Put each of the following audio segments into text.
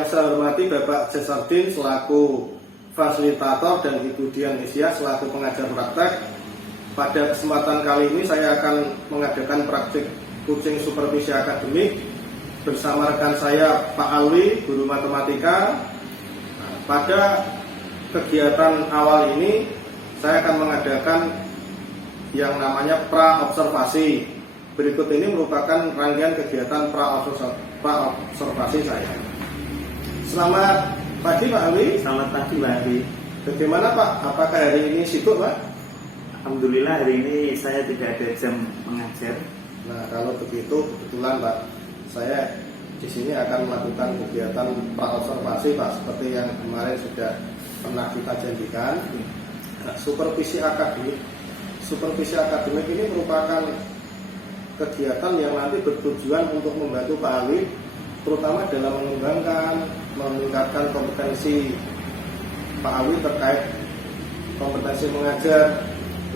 Yang saya hormati Bapak Jasardin selaku fasilitator dan Ibu Dian Nisya selaku pengajar praktek. Pada kesempatan kali ini saya akan mengadakan praktik kucing supervisi akademik bersama rekan saya Pak Alwi, guru matematika. Pada kegiatan awal ini saya akan mengadakan yang namanya pra-observasi. Berikut ini merupakan rangkaian kegiatan pra-observasi saya. Selamat pagi Pak Alwi. Selamat pagi Pak Alwi. Bagaimana Pak? Apakah hari ini sibuk Pak? Alhamdulillah hari ini saya tidak ada jam mengajar. Nah kalau begitu kebetulan Pak, saya di sini akan melakukan kegiatan pra-observasi Pak, seperti yang kemarin sudah pernah kita janjikan. Nah, supervisi akademik ini merupakan kegiatan yang nanti bertujuan untuk membantu Pak Alwi, terutama dalam meningkatkan kompetensi Pak Alwi terkait kompetensi mengajar.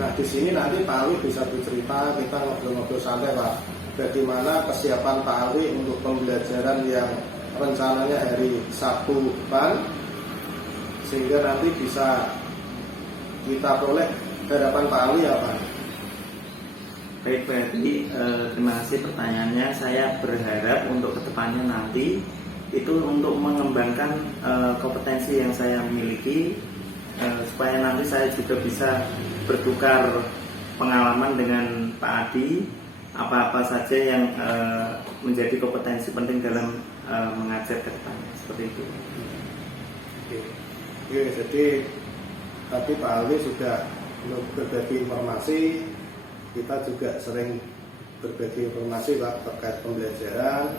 Nah di sini nanti Pak Alwi bisa bercerita, kita ngobrol-ngobrol santai Pak, bagaimana kesiapan Pak Alwi untuk pembelajaran yang rencananya hari Sabtu depan, sehingga nanti bisa kita peroleh harapan Pak Alwi apa? Baik Pak Alwi, terima kasih pertanyaannya. Saya berharap untuk kedepannya nanti itu untuk mengembangkan kompetensi yang saya miliki, supaya nanti saya juga bisa bertukar pengalaman dengan Pak Adi, apa-apa saja yang menjadi kompetensi penting dalam mengajar ke depannya, seperti itu. Oke, jadi tadi Pak Alwi sudah berbagi informasi, kita juga sering berbagi informasi Pak terkait pembelajaran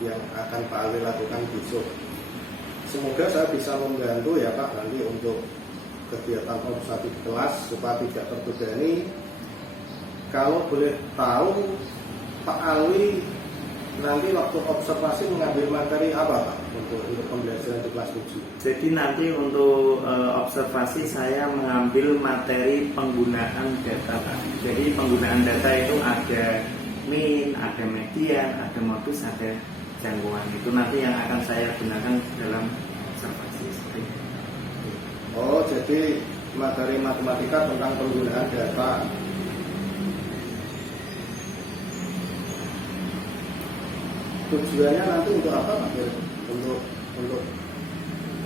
yang akan Pak Alwi lakukan besok. Semoga saya bisa membantu ya Pak nanti untuk kegiatan observasi di kelas supaya tidak terbebani. Kalau boleh tahu Pak Alwi nanti waktu observasi mengambil materi apa Pak untuk pembelajaran di kelas 7? Jadi nanti untuk observasi saya mengambil materi penggunaan data Pak. Jadi penggunaan data itu ada mean, ada median, ada modus, ada jangkauan. Itu nanti yang akan saya gunakan dalam observasi seperti itu. Oh, jadi materi matematika tentang penggunaan data. Tujuannya nanti untuk apa Pak? Untuk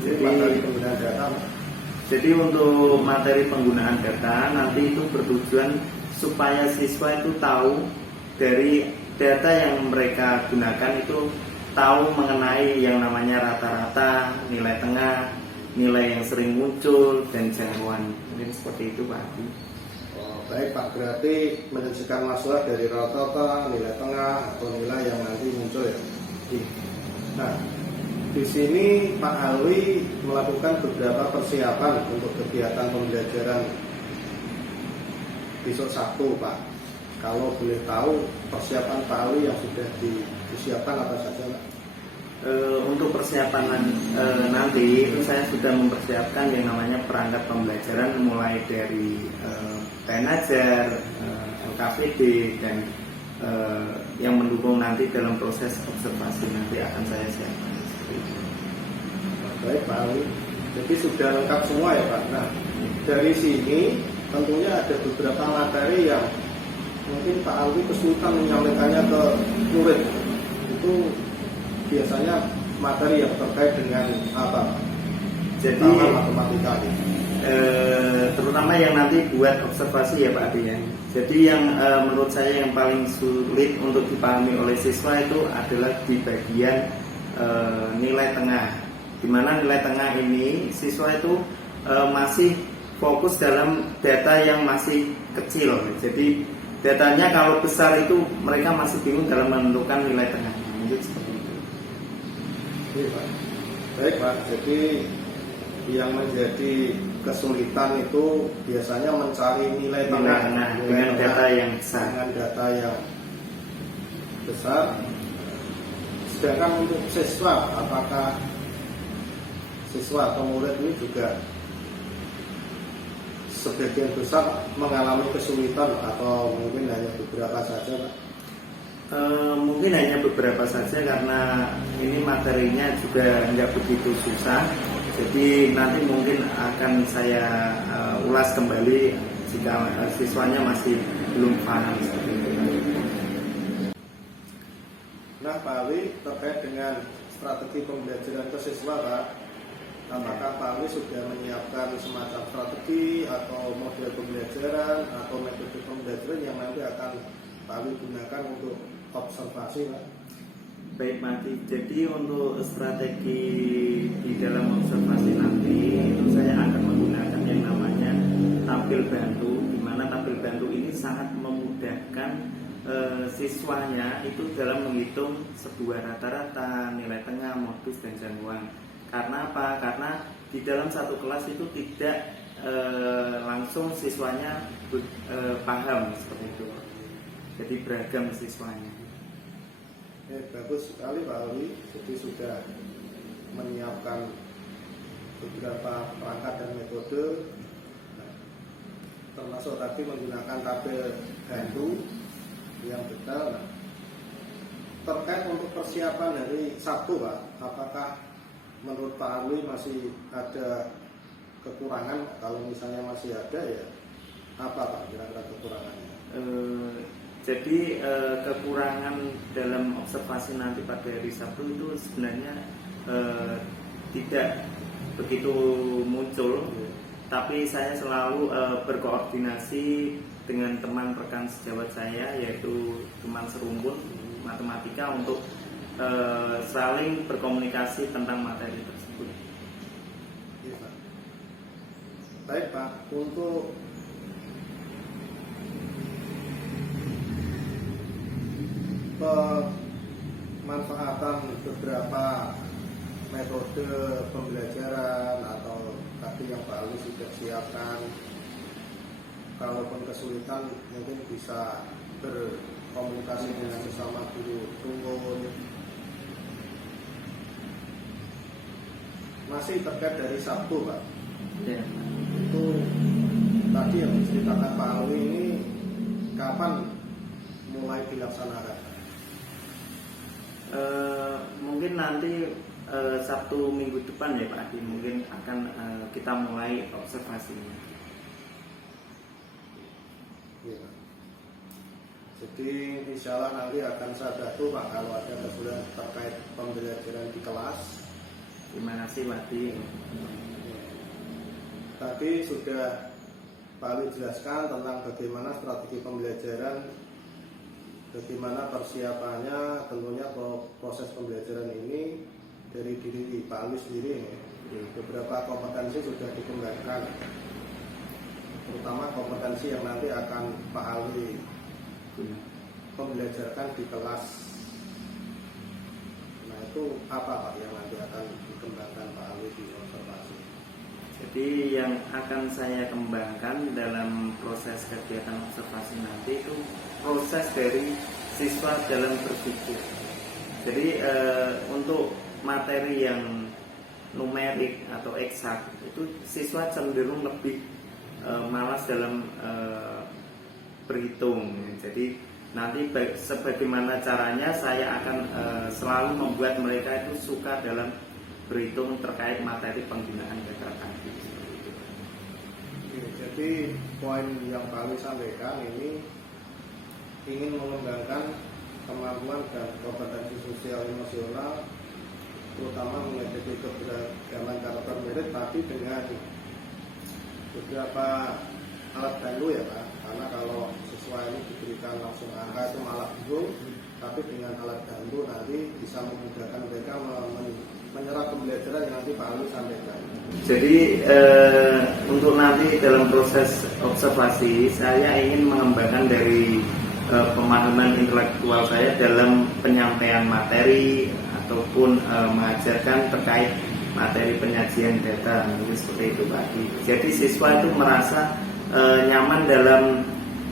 jadi materi penggunaan data. Jadi untuk materi penggunaan data nanti itu bertujuan supaya siswa itu tahu dari data yang mereka gunakan itu tahu mengenai yang namanya rata-rata, nilai tengah, nilai yang sering muncul, dan jangkauan. Mungkin seperti itu Pak Adi. Oh, baik Pak, berarti menyelesaikan masalah dari rata-rata, nilai tengah, atau nilai yang nanti muncul ya. Nah, di sini Pak Alwi melakukan beberapa persiapan untuk kegiatan pembelajaran besok Sabtu Pak. Kalau boleh tahu persiapan Pak Alwi yang sudah disiapkan apa saja Pak? Untuk persiapan nanti itu saya sudah mempersiapkan yang namanya perangkat pembelajaran mulai dari Tenajar, LKPD, dan yang mendukung nanti dalam proses observasi nanti akan saya siapkan. Baik Pak Alwi, jadi sudah lengkap semua ya Pak. Nah dari sini tentunya ada beberapa materi yang mungkin Pak Alwi kesulitan menyampaikannya ke murid. Itu biasanya materi yang terkait dengan apa? Jadi matematika ini. Terutama yang nanti buat observasi ya Pak Adi ya. Jadi yang menurut saya yang paling sulit untuk dipahami oleh siswa itu adalah di bagian nilai tengah. Di mana nilai tengah ini siswa itu masih fokus dalam data yang masih kecil. Jadi datanya kalau besar itu mereka masih bingung dalam menentukan nilai tengah. Itu seperti itu. Iya, Pak. Baik Pak, jadi yang menjadi kesulitan itu biasanya mencari nilai tengah dengan data yang besar. Dengan data yang besar. Sedangkan untuk siswa, apakah siswa atau murid ini juga sebagian besar mengalami kesulitan atau mungkin hanya beberapa saja Pak? Mungkin hanya beberapa saja karena ini materinya juga nggak begitu susah. Jadi nanti mungkin akan saya ulas kembali jika siswanya masih belum paham seperti itu. Nah, Pak Ali, terkait dengan strategi pembelajaran ke siswa, Pak, apakah Pak Ali sudah menyiapkan semacam strategi atau model pembelajaran atau metode pembelajaran yang nanti akan Pak Ali gunakan untuk observasi, Pak? Baik, Mati. Jadi untuk strategi di dalam observasi nanti itu saya akan menggunakan yang namanya tampil bantu, di mana tampil bantu ini sangat memudahkan siswanya itu dalam menghitung sebuah rata-rata, nilai tengah, modus, dan jangkauan. Karena apa? Karena di dalam satu kelas itu tidak langsung siswanya paham seperti itu. Jadi beragam siswanya. Bagus sekali Pak Ali. Jadi sudah menyiapkan beberapa perangkat dan metode, termasuk tadi menggunakan tabel bantu yang detail. Terkait untuk persiapan dari Sabtu, Pak, apakah menurut Pak Ali masih ada kekurangan? Kalau misalnya masih ada, ya apa Pak kira-kira kekurangannya? Jadi kekurangan dalam observasi nanti pada hari Sabtu itu sebenarnya tidak begitu muncul, tapi saya selalu berkoordinasi dengan teman rekan sejawat saya, yaitu teman serumpun matematika, untuk saling berkomunikasi tentang materi tersebut. Ya, Pak. Baik Pak, untuk pemanfaatan beberapa metode pembelajaran atau tadi yang Pak Ali sudah siapkan, kalaupun kesulitan mungkin bisa berkomunikasi dengan sesama guru turun. Masih terkait dari Sabtu, Pak. Ya. Itu tadi yang diceritakan Pak Ali ini kapan mulai dilaksanakan? Mungkin nanti Sabtu minggu depan ya Pak Adi, mungkin akan kita mulai observasinya. Ya. Jadi insya Allah nanti akan saya bantu Pak kalau ada kesulitan terkait pembelajaran di kelas. Terima kasih Pak Adi. Tadi sudah Pak Ali jelaskan tentang bagaimana strategi pembelajaran, bagaimana persiapannya, tentunya proses pembelajaran ini dari diri Pak Ali sendiri. Beberapa kompetensi sudah dikembangkan, terutama kompetensi yang nanti akan Pak Ali pembelajarkan di kelas. Nah, itu apa Pak yang nanti akan dikembangkan Pak Ali di observasi? Jadi yang akan saya kembangkan dalam proses kegiatan observasi nanti itu proses dari siswa dalam berpikir. Jadi untuk materi yang numerik atau eksak itu siswa cenderung lebih malas dalam berhitung. Jadi nanti sebagaimana caranya saya akan selalu membuat mereka itu suka dalam berhitung terkait materi penggunaan vektor tadi. Jadi poin yang Pak Ali sampaikan ini ingin mengembangkan kemampuan dan kompetensi sosial emosional, terutama menghadapi keberagaman karakter murid tadi dengan beberapa alat bantu ya Pak. Karena kalau siswa ini diberikan langsung angka itu malah bingung, tapi dengan alat bantu nanti bisa memudahkan mereka menyerap pembelajaran yang nanti Pak Ali sampaikan. Jadi untuk nanti dalam proses observasi saya ingin mengembangkan dari pemahaman intelektual saya dalam penyampaian materi ataupun mengajarkan terkait materi penyajian data, mungkin seperti itu Pak. Jadi siswa itu merasa nyaman dalam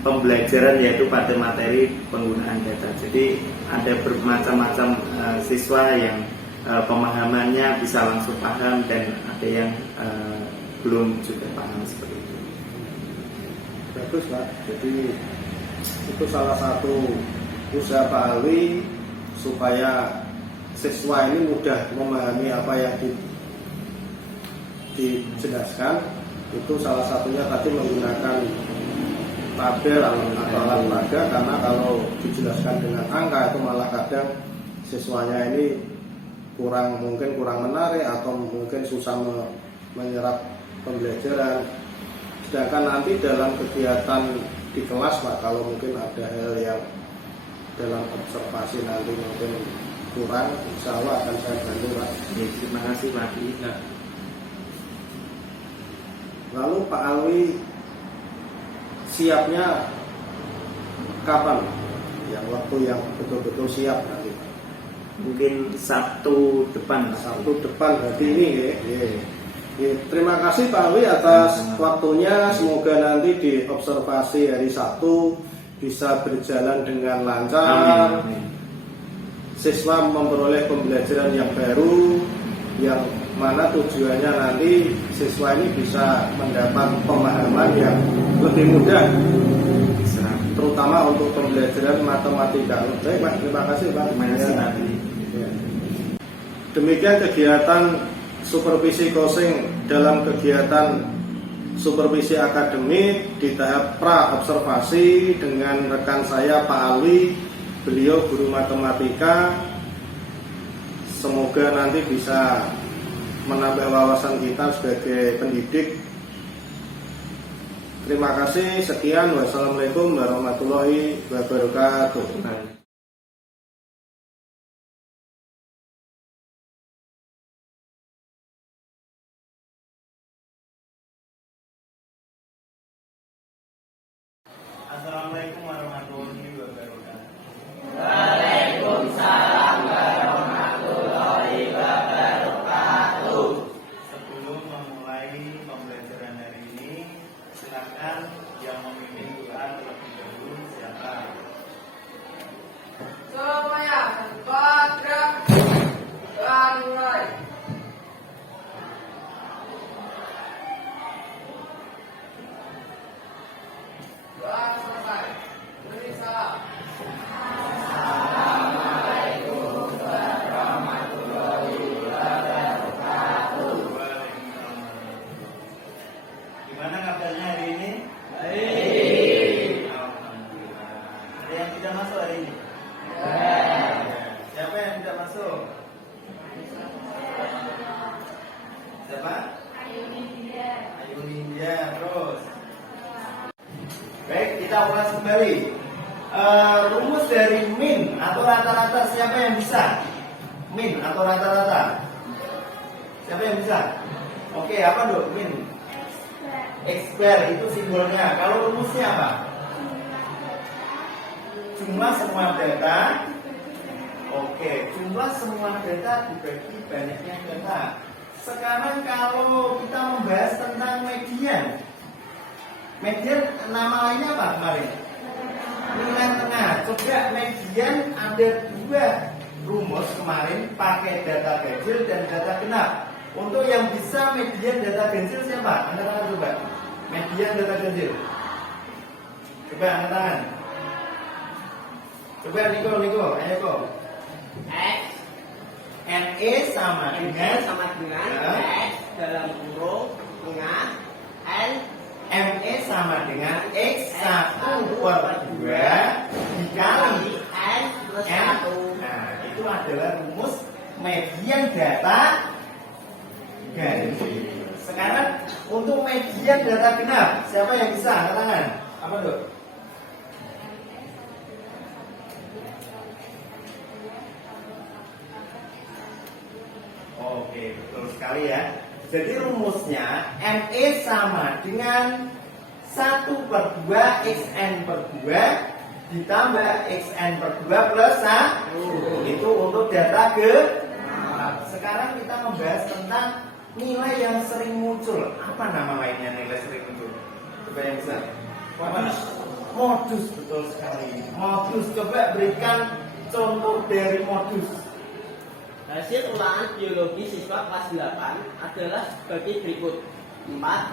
pembelajaran yaitu pada materi penggunaan data. Jadi ada bermacam-macam siswa yang pemahamannya bisa langsung paham dan ada yang belum juga paham seperti itu. Bagus Pak. Jadi itu salah satu usaha Pak Alwi supaya siswa ini mudah memahami apa yang dijelaskan. Itu salah satunya tadi menggunakan tabel atau alat peraga, karena kalau dijelaskan dengan angka itu malah kadang siswanya ini mungkin kurang menarik atau mungkin susah menyerap pembelajaran. Sedangkan nanti dalam kegiatan di kelas Pak, kalau mungkin ada hal yang dalam observasi nanti mungkin kurang, insya Allah akan saya bantu Pak. Ya, terima kasih Pak. Nah, lalu Pak Alwi siapnya kapan? Yang waktu yang betul-betul siap nanti Pak. Mungkin Sabtu depan. Sabtu depan berarti ini ya. Ya, terima kasih Pak Alwi atas waktunya. Semoga nanti di observasi hari Sabtu bisa berjalan dengan lancar. Amin. Siswa memperoleh pembelajaran yang baru, yang mana tujuannya nanti siswa ini bisa mendapat pemahaman yang lebih mudah, terutama untuk pembelajaran matematika. Baik Pak, terima kasih Pak. Terima kasih Pak. Ya. Demikian kegiatan supervisi coaching dalam kegiatan supervisi akademik di tahap pra observasi dengan rekan saya Pak Alwi, beliau guru matematika. Semoga nanti bisa menambah wawasan kita sebagai pendidik. Terima kasih, sekian, wassalamualaikum warahmatullahi wabarakatuh. Assalamualaikum warahmatullahi wabarakatuh. Waalaikumsalam warahmatullahi wabarakatuh. Sebelum memulai pembelajaran hari ini, silakan yang memimpin doa terlebih dahulu siapa? Semuanya tempat gerak. Doa dimulai. Doa selesai. Beri salam. Gimana kabarnya hari ini? Baik. Alhamdulillah. Ada yang tidak masuk hari ini? Siapa yang tidak masuk? Siapa? Ayu Nindya. Terus. Baik, kita ulas kembali. Rumus dari min atau rata-rata siapa yang bisa? Min atau rata-rata? Siapa yang bisa? Oke, apa dok? Min. X bar itu simbolnya. Kalau rumusnya apa? Jumlah semua data. Oke, jumlah semua data dibagi banyaknya data. Sekarang kalau kita membahas tentang median. Median nama lainnya apa kemarin? Nilai tengah. Coba median ada dua rumus kemarin, pakai data ganjil dan data genap. Untuk yang bisa median data ganjil siapa? Angkat tangan coba. Median data ganjil. Coba angkat tangan. Coba Niko, ayo Niko. X NE sama dengan X dalam kurung tengah N ME sama dengan X1/2 dikali N plus N. 1. Nah, itu adalah rumus median data ganjil. Sekarang untuk median data genap, siapa yang bisa? Angkat tangan. Apa dok? Oke, betul sekali ya. Jadi rumusnya ME sama dengan 1/2 XN/2 ditambah XN/2 plus 1. Itu untuk data genap. Sekarang kita membahas tentang nilai yang sering muncul. Apa nama lainnya nilai sering muncul? Coba yang bisa. Modus, betul sekali. Modus, coba berikan contoh dari modus. Hasil ulangan biologi siswa kelas 8 adalah sebagai berikut. 4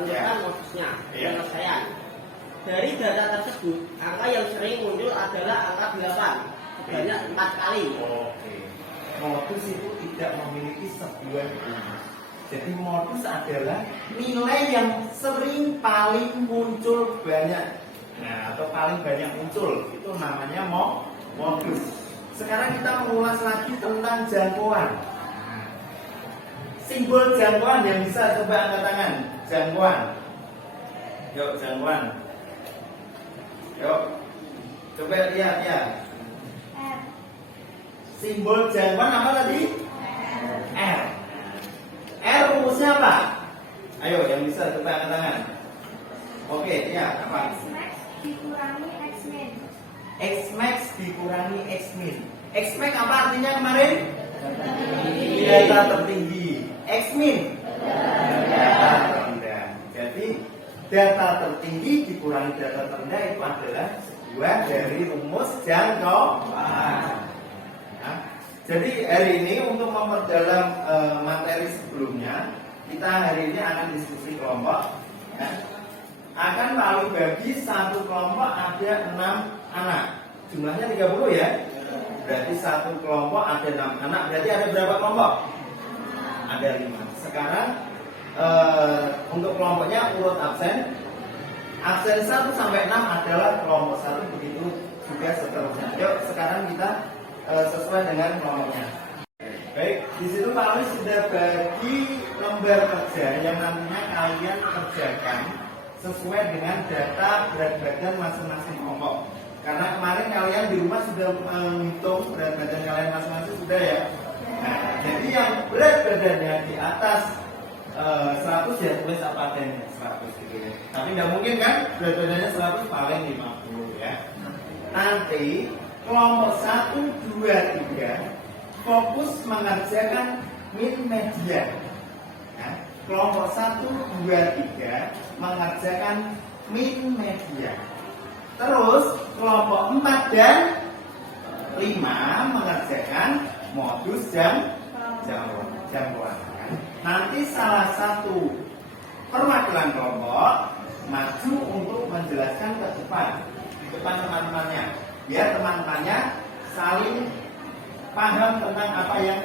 Tentukan modusnya, penyelesaian. Dari data tersebut, angka yang sering muncul adalah angka 8 sebanyak 4 kali. Oke. Modus itu tidak memiliki sebuah rumus. Jadi modus adalah nilai yang sering paling muncul banyak. Nah, atau paling banyak muncul itu namanya modus. Sekarang kita mengulas lagi tentang jangkauan. Simbol jangkauan yang bisa coba angkat tangan. Jangkauan. Yuk, jangkauan. Yuk. Coba lihat ya. Simbol jangkauan apa tadi? R. R rumusnya apa? Ayo, yang bisa coba angkat tangan. Oke, ya, apa? X-max dikurangi X-min. X-max dikurangi X-min. X-max apa artinya kemarin? Data tertinggi. X-min? Data terendah. Jadi data tertinggi dikurangi data terendah itu adalah sebuah dari rumus jangkauan. Nah, jadi hari ini untuk memperdalam materi sebelumnya, kita hari ini akan diskusi kelompok. Ya. Akan paling bagi satu kelompok ada 6 anak. Jumlahnya 30 ya. Berarti satu kelompok ada 6 anak. Berarti ada berapa kelompok? Ada 5. Sekarang untuk kelompoknya urut absen. Absen 1 sampai 6 adalah kelompok 1, begitu juga seterusnya. Yuk sekarang kita sesuai dengan kelompoknya. Baik, di situ Pak Ali sudah bagi lembar kerja yang nantinya kalian kerjakan sesuai dengan data berat badan masing-masing kelompok. Karena kemarin kalian di rumah sudah menghitung berat badan kalian masing-masing sudah ya. Nah, jadi yang berat badannya di atas 100 ya tulis apa adanya 100 gitu ya. Tapi nggak mungkin kan berat badannya 100 paling 50 ya. Nanti kelompok 1, 2, 3 fokus mengerjakan min media. Nah, kelompok 1, 2, 3 mengerjakan min media. Terus kelompok 4 dan 5 mengerjakan modus jangkauan. Nanti salah satu perwakilan kelompok maju untuk menjelaskan ke depan teman-temannya, biar teman-temannya saling paham tentang apa yang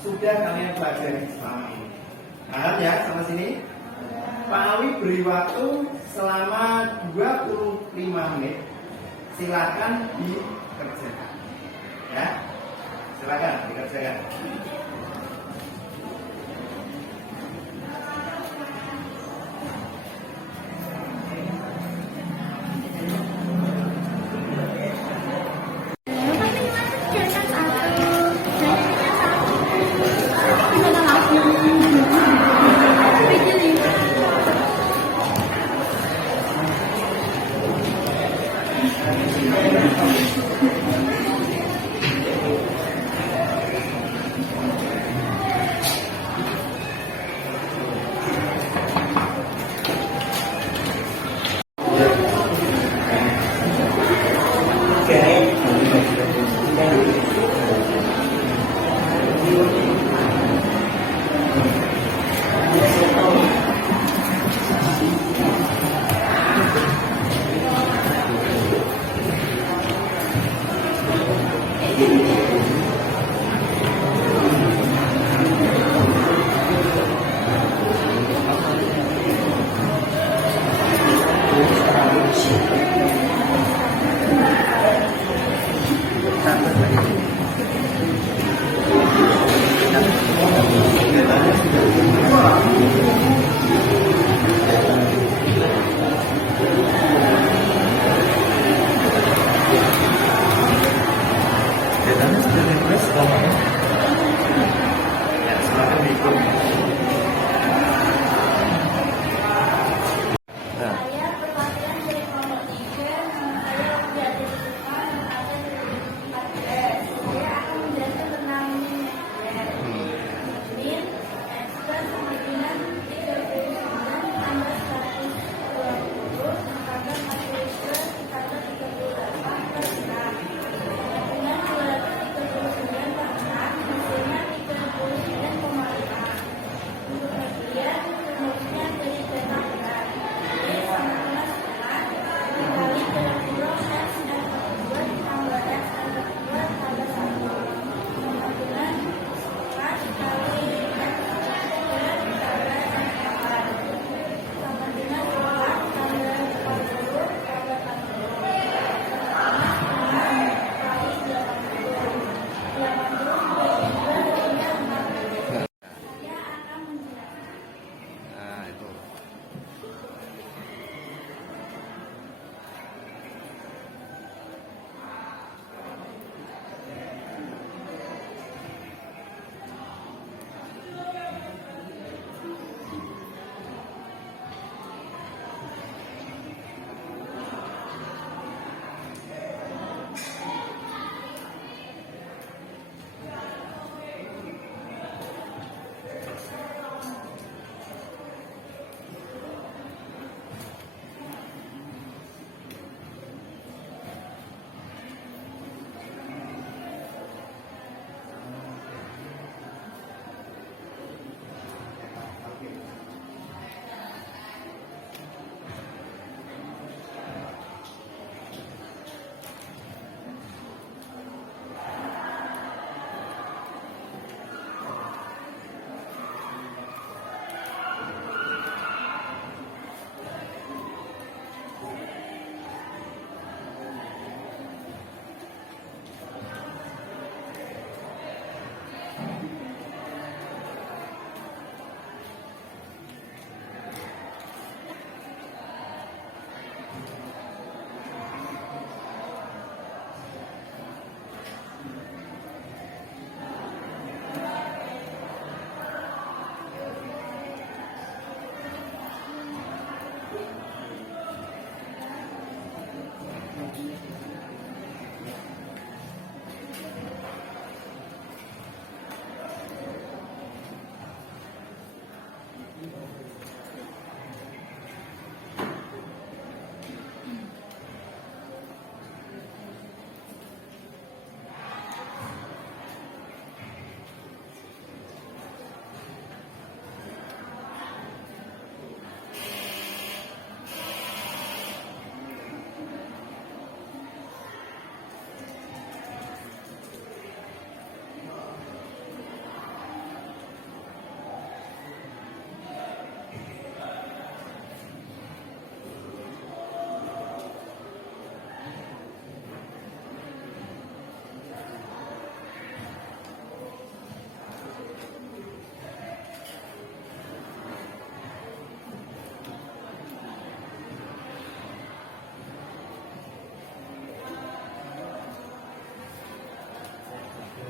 sudah kalian pelajari selama ini. Paham ya sama sini? Pak Ali beri waktu selama 25 menit. Silakan dikerjakan. Ya. Silakan dikerjakan. Saya perwakilan dari kelompok 3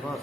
bos.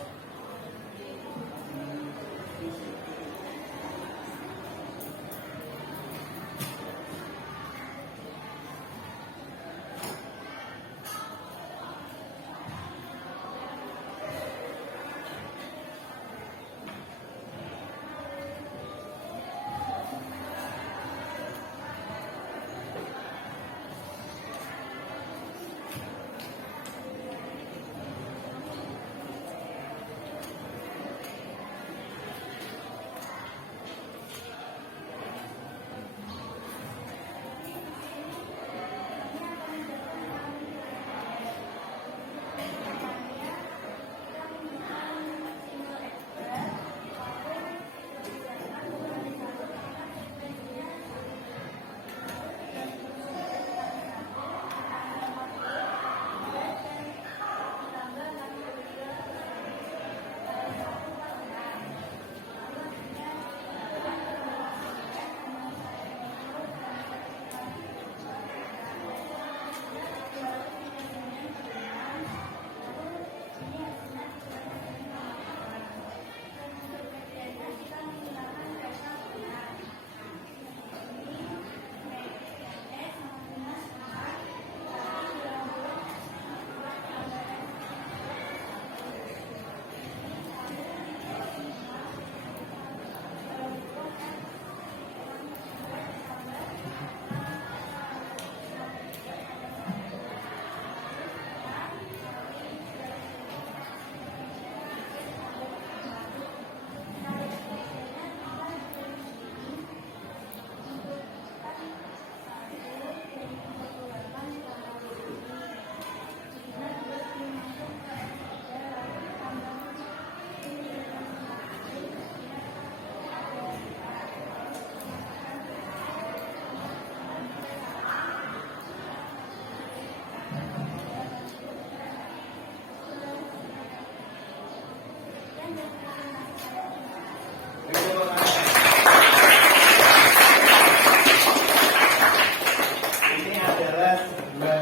Ini adalah sebuah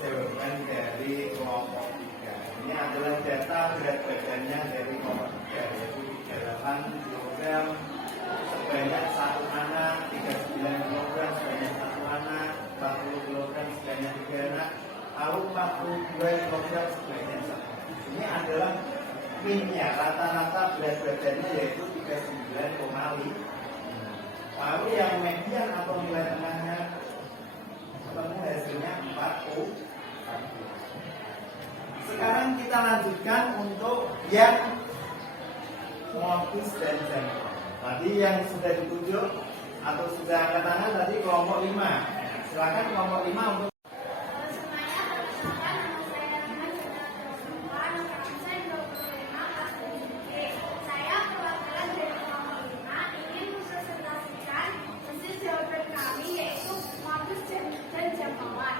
jawaban dari kelompok 3. Ini adalah data berat badannya dari kelompok 3, yaitu 38 kg sebanyak satu anak, 39 kg sebanyak satu anak, 40 kg sebanyak 3 anak, lalu 42 kg sebanyak 1 anak. Ini adalah minnya, rata-rata berat badannya yaitu 39,5. Lalu yang median atau nilai tengahnya ketemu hasilnya 40. Sekarang kita lanjutkan untuk yang motis dan jangkau. Tadi yang sudah ditunjuk atau sudah angkat tangan tadi kelompok 5. Silakan kelompok 5 untuk Semuanya perkenalkan, nama saya Rahman, saya angkatan 25 kelas 7B. Saya perwakilan dari kelompok 5 ingin mempresentasikan hasil jawaban kami yaitu motif dan jangkauan.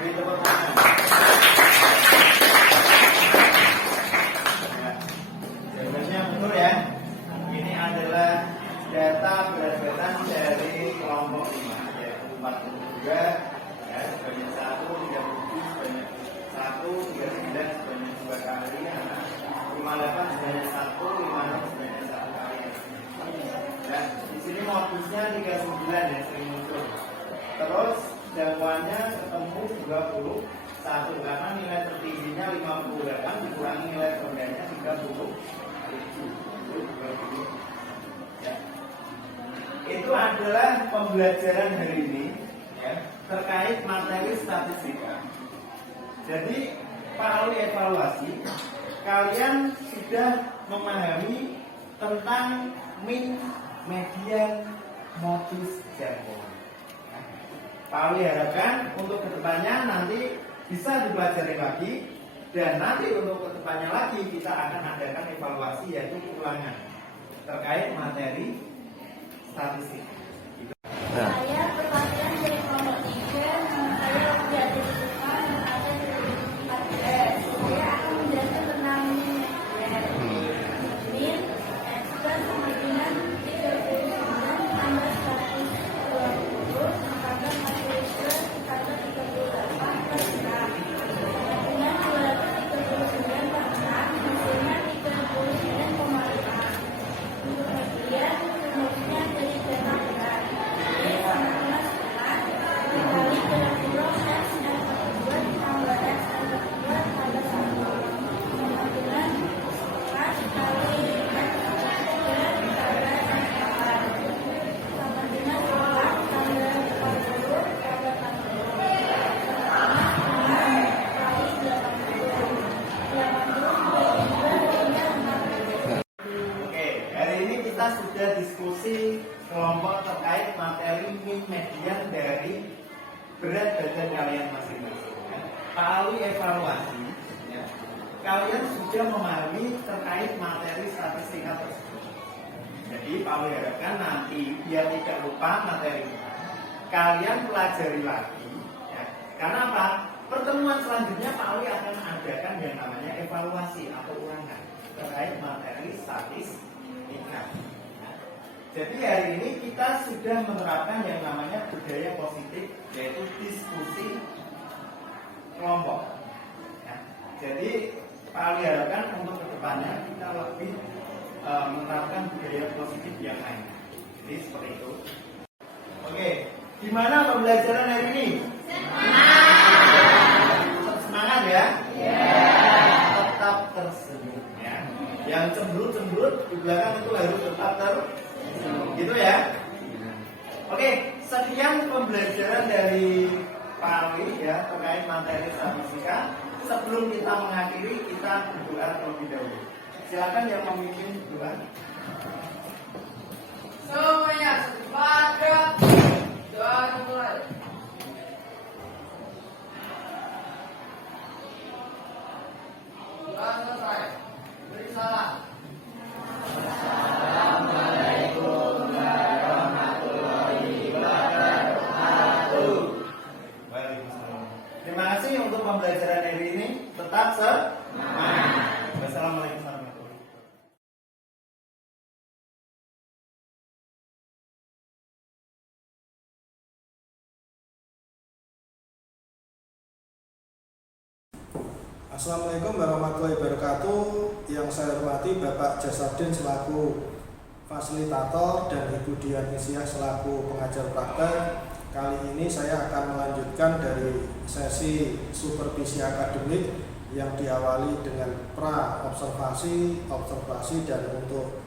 Beri tepuk tangan. Ya. Jawabannya betul ya. Ini adalah data berat badan dari kelompok 5, yaitu 42 ya, sebanyak 1, 37 sebanyak 1, 39 sebanyak 2 kali, 58 sebanyak 1, 56 sebanyak 1 kali. Ya, di sini modusnya 39 ya, sering muncul. Terus jawabannya ketemu 21 karena nilai tertingginya 58 dikurangi nilai terendahnya 37. Ya. Itu adalah pembelajaran hari ini ya, terkait materi statistika. Jadi Pak Ali evaluasi, kalian sudah memahami tentang min, median, modus, jangkauan. Pak Ali harapkan untuk kedepannya nanti bisa dipelajari lagi, dan nanti untuk kedepannya lagi kita akan adakan evaluasi yaitu ulangan terkait materi statistik. Saya perwakilan dari kelompok 3, nama saya Udia Desifa, ada di 4S. Saya akan menjelaskan tentang min, extra sama dengan 39 tambah 120 tambah matrixa tambah 38 plus 6. Dengan 239 per 6, hasilnya 39,5. Untuk median, rumusnya dari data berat. Sama dengan sekarang, dikali dengan nilai X L2 tambah X L2 tambah 1. Sama dengan 11 kali X L3 tambah X4. Sama dengan 11 tambah 40 tambah 40. Sama dengan 9 kali 80. 80 dibagi 2 Oke, hari ini kita sudah diskusi kelompok terkait materi min median dari berat badan kalian masing-masing. Ya. Pak Ali evaluasi, ya. Kalian sudah memahami terkait materi statistika tersebut. Jadi Pak Ali harapkan nanti biar tidak lupa materi kalian pelajari lagi. Ya. Karena apa? Pertemuan selanjutnya Pak Ali akan adakan yang namanya evaluasi atau ulangan terkait materi statistika. Jadi hari ini kita sudah menerapkan yang namanya budaya positif, yaitu diskusi kelompok. Ya. Jadi Pak Ali harapkan untuk kedepannya kita lebih menerapkan budaya positif yang lain. Jadi seperti itu. Oke, gimana pembelajaran hari ini? Tetap semangat ya? Tetap tersenyum ya. Yang cemberut-cemberut di belakang itu harus tetap gitu ya. Oke, sekian pembelajaran dari Pak Ali ya terkait materi statistika. Sebelum kita mengakhiri, kita berdoa terlebih dahulu. Silakan yang memimpin doa. Semuanya pada doa dimulai. Doa selesai. Beri salam. Terima kasih untuk pembelajaran hari ini. Tetap semangat. Wassalamualaikum warahmatullahi wabarakatuh. Assalamualaikum warahmatullahi wabarakatuh. Yang saya hormati Bapak Jasardin selaku fasilitator dan Ibu Dian Isiah selaku pengajar praktek. Kali ini saya akan melanjutkan dari sesi supervisi akademik yang diawali dengan pra-observasi, observasi, dan untuk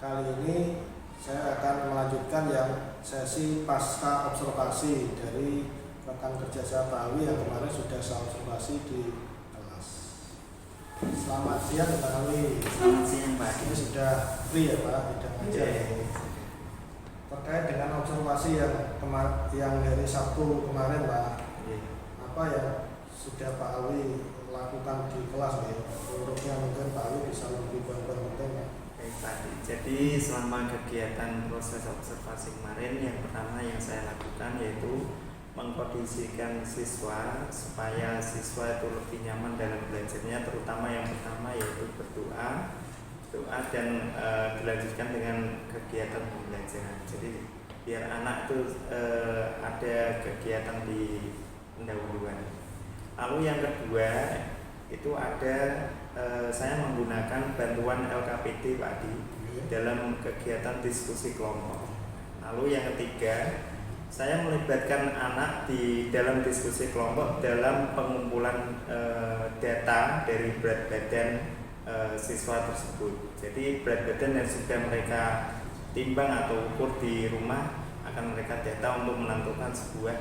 kali ini saya akan melanjutkan yang sesi pasca observasi dari rekan kerja saya Pak Ali yang kemarin sudah saya observasi di kelas. Selamat siang Pak Ali. Selamat siang Pak. Ini sudah free ya Pak, tidak ngajar. Terkait dengan observasi yang dari Sabtu kemarin Pak, apa yang sudah Pak Ali lakukan di kelas ya? Menurutnya mungkin Pak Ali bisa lebih penting ya. Baik Pak. Jadi selama kegiatan proses observasi kemarin, yang pertama yang saya lakukan yaitu mengkondisikan siswa supaya siswa itu lebih nyaman dalam belajarnya, terutama yang pertama yaitu doa dan dilanjutkan dengan kegiatan pembelajaran. Jadi biar anak itu ada kegiatan di pendahuluan. Lalu yang kedua itu ada saya menggunakan bantuan LKPD Pak Adi dalam kegiatan diskusi kelompok. Lalu yang ketiga, saya melibatkan anak di dalam diskusi kelompok dalam pengumpulan data dari berat badan siswa tersebut. Jadi berat badan yang sudah mereka timbang atau ukur di rumah akan mereka data untuk menentukan sebuah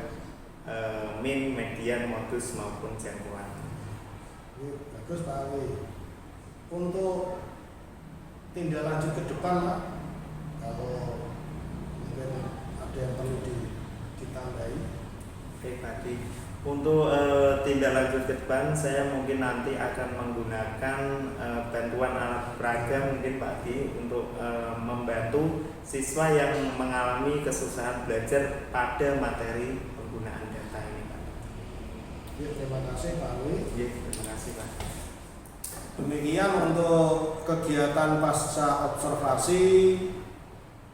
min, median, modus maupun jangkauan. Bagus Pak Ali. Untuk tindak lanjut ke depan Pak, kalau mungkin ada yang perlu ditambahi. Oke Pak Adi. Untuk tindak lanjut ke depan, saya mungkin nanti akan menggunakan bantuan alat peraga mungkin Pak Adi untuk membantu siswa yang mengalami kesusahan belajar pada materi penggunaan data ini Pak. Ya, terima kasih Pak Ali. Ya, terima kasih Pak. Demikian untuk kegiatan pasca observasi.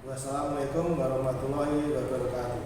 Wassalamualaikum warahmatullahi wabarakatuh.